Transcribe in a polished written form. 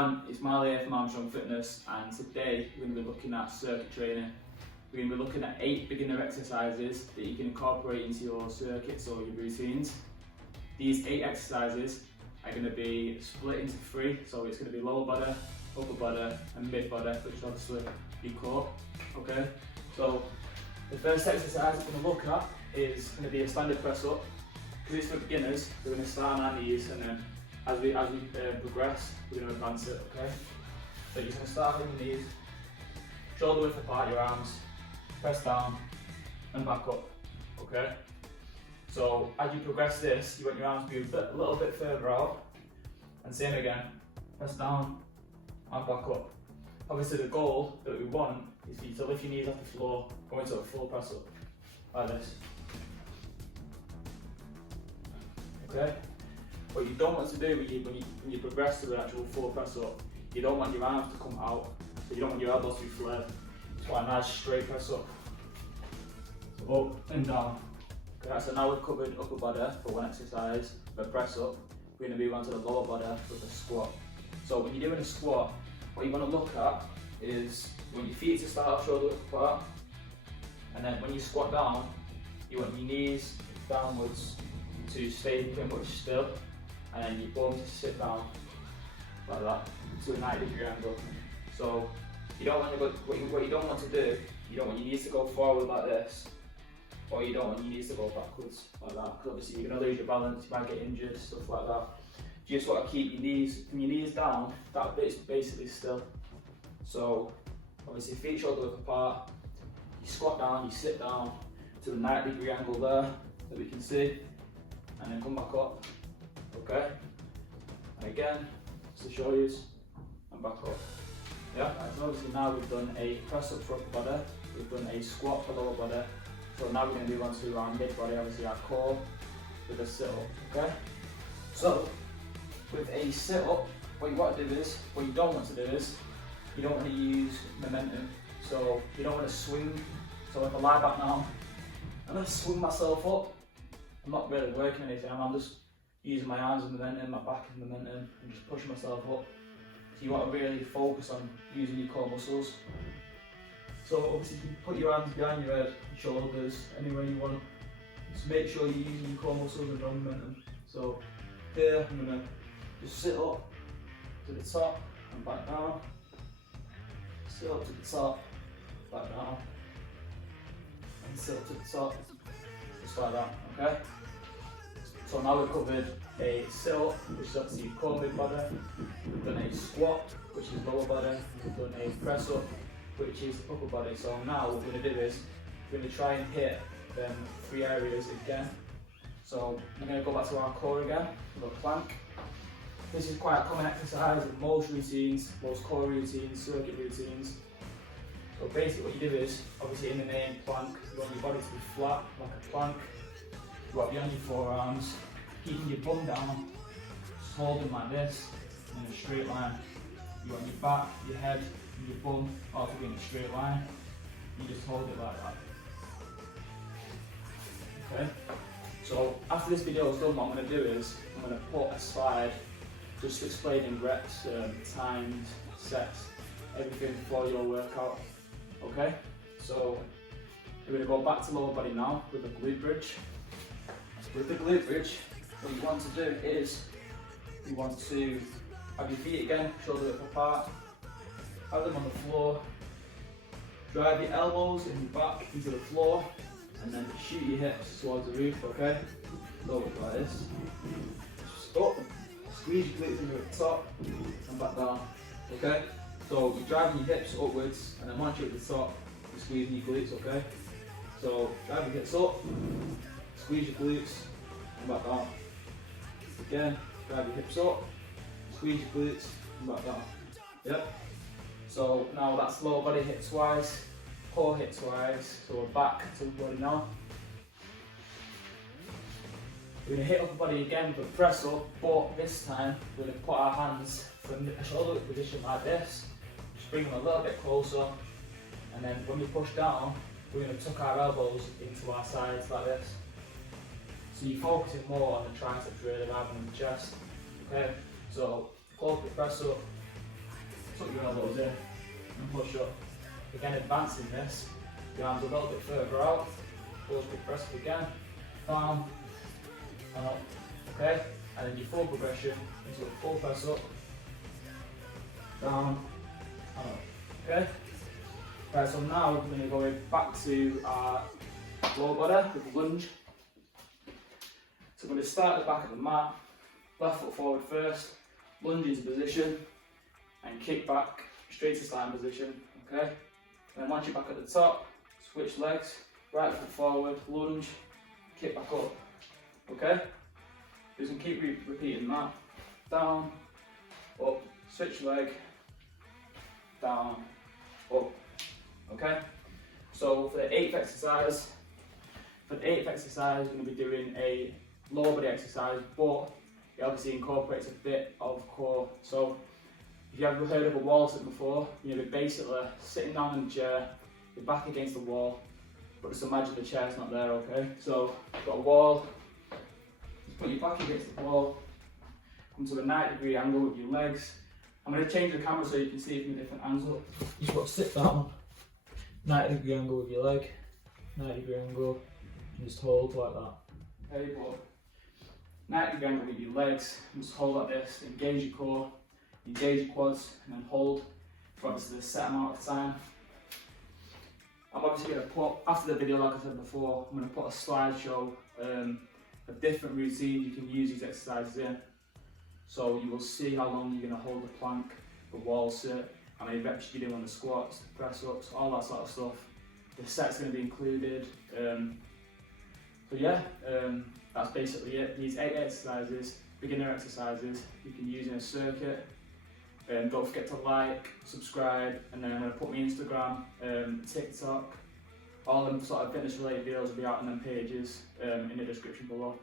everyone, it's Marley here from Armstrong Fitness, and today we're going to be looking at circuit training. We're going to be looking at 8 beginner exercises that you can incorporate into your circuits or your routines. These 8 exercises are going to be split into 3, so it's going to be lower body, upper body and mid body, which is obviously your core. Okay, so the first exercise we're going to look at is going to be a standard press up. Because it's for beginners, we're going to start on our knees, and then as we progress, we're going to advance it, okay? So you're going to start on your knees, shoulder width apart, your arms, press down and back up, okay? So as you progress this, you want your arms to be a little bit further out, and same again, press down and back up. Obviously the goal that we want is for you to lift your knees off the floor, go into a full press up, like this. Okay? What you don't want to do when you progress to the actual full press up, you don't want your arms to come out, so you don't want your elbows to be flared. Just want a nice straight press up. So up and down. Okay, so now we've covered upper body for one exercise, the press up. We're going to move on to the lower body with a squat. So when you're doing a squat, what you want to look at is when your feet to start off shoulder width apart, and then when you squat down, you want your knees downwards to stay pretty much still, and then your bum to sit down like that to a 90-degree angle. So you don't want to go, what you don't want to do, you don't want your knees to go forward like this, or you don't want your knees to go backwards like that, because obviously you're going to lose your balance, you might get injured, stuff like that. You just want to keep your knees, from your knees down, that bit's basically still. So obviously feet shoulder width apart, you squat down, you sit down to a 90-degree angle there that we can see, and then come back up, okay? And again, just to show you, and back up. Yeah, so obviously now we've done a press up for upper body, we've done a squat for lower body, so now we're going to move on to our mid body, obviously our core, with a sit up, okay? So, with a sit up, what you want to do is, what you don't want to do is, you don't want to use momentum, so you don't want to swing. So if I lie back now, I'm going to swing myself up. I'm not really working anything, I'm just using my arms and momentum, my back and momentum, and just pushing myself up. So you want to really focus on using your core muscles. So obviously you can put your hands behind your head, shoulders, anywhere you want. Just make sure you're using your core muscles and your momentum. So here, I'm going to just sit up to the top and back down. Sit up to the top, back down. And sit up to the top. Just like that, okay? So now we've covered a sit-up, which is obviously your core mid body. We've done a squat, which is lower body. We've done a press up, which is upper body. So now what we're going to do is, we're going to try and hit them 3 areas again. So we're going to go back to our core again, with a plank. This is quite a common exercise in most routines, most core routines, circuit routines. So basically what you do is, obviously in the main plank, you want your body to be flat, like a plank. You want to be on your forearms, keeping your bum down, just holding like this, in a straight line. You want your back, your head, and your bum all to be in a straight line. You just hold it like that. Okay? So after this video is done, what I'm going to do is, I'm going to put a slide just explaining reps, times, sets, everything for your workout. Okay, so we're going to go back to lower body now with the glute bridge. With the glute bridge, what you want to do is, you want to have your feet again, shoulder width apart, have them on the floor, drive your elbows and your back into the floor, and then shoot your hips towards the roof, okay? So like this. Just up, squeeze your glutes into the top, and back down, okay? So you're driving your hips upwards, and then once you're at the top, you're squeezing your glutes, okay? So drive your hips up, squeeze your glutes, and back down. Again, drive your hips up, squeeze your glutes, and back down. Yep. So now that's lower body hips wise, core hips wise, so we're back to the body now. We're going to hit upper body again with a press up, but this time we're going to put our hands from a shoulder width position like this. Just bring them a little bit closer, and then when we push down, we're going to tuck our elbows into our sides like this. So you're focusing more on the triceps really rather than the chest. Okay, so close the press up, tuck your elbows in and push up. Again, advancing this, your arms a little bit further out, pause, big press up again, down and up, okay? And then your full progression into a full press up, down and up, okay? Right, so now we're going to go back to our lower body with a lunge. So we're going to start at the back of the mat, left foot forward first, lunge into position, and kick back straight to starting position, okay? And then once you're back at the top, switch legs, right foot forward, lunge, kick back up, okay? You can keep repeating that, down, up, switch leg, down, up, okay? So for the eighth exercise, we're going to be doing a lower body exercise, but it obviously incorporates a bit of core. So if you ever heard of a wall sit before, you're basically sitting down in a chair, your back against the wall, but just imagine the chair's not there, okay? So you've got a wall, just put your back against the wall, come to a 90-degree angle with your legs. I'm going to change the camera so you can see it from a different angle. You just got to sit down, 90-degree angle with your leg, 90-degree angle, and just hold like that. Okay, but 90-degree angle with your legs, and just hold like this, engage your core, engage your quads, and then hold for obviously a set amount of time. I'm obviously going to put, after the video like I said before, I'm going to put a slideshow of different routines you can use these exercises in. So you will see how long you're going to hold the plank, the wall sit, how many reps you do on the squats, the press ups, all that sort of stuff. The set's going to be included. So yeah, that's basically it. These 8 exercises, beginner exercises, you can use in a circuit. Don't forget to like, subscribe, and then I'm going to put my Instagram, TikTok, all them sort of fitness related videos will be out on them pages in the description below.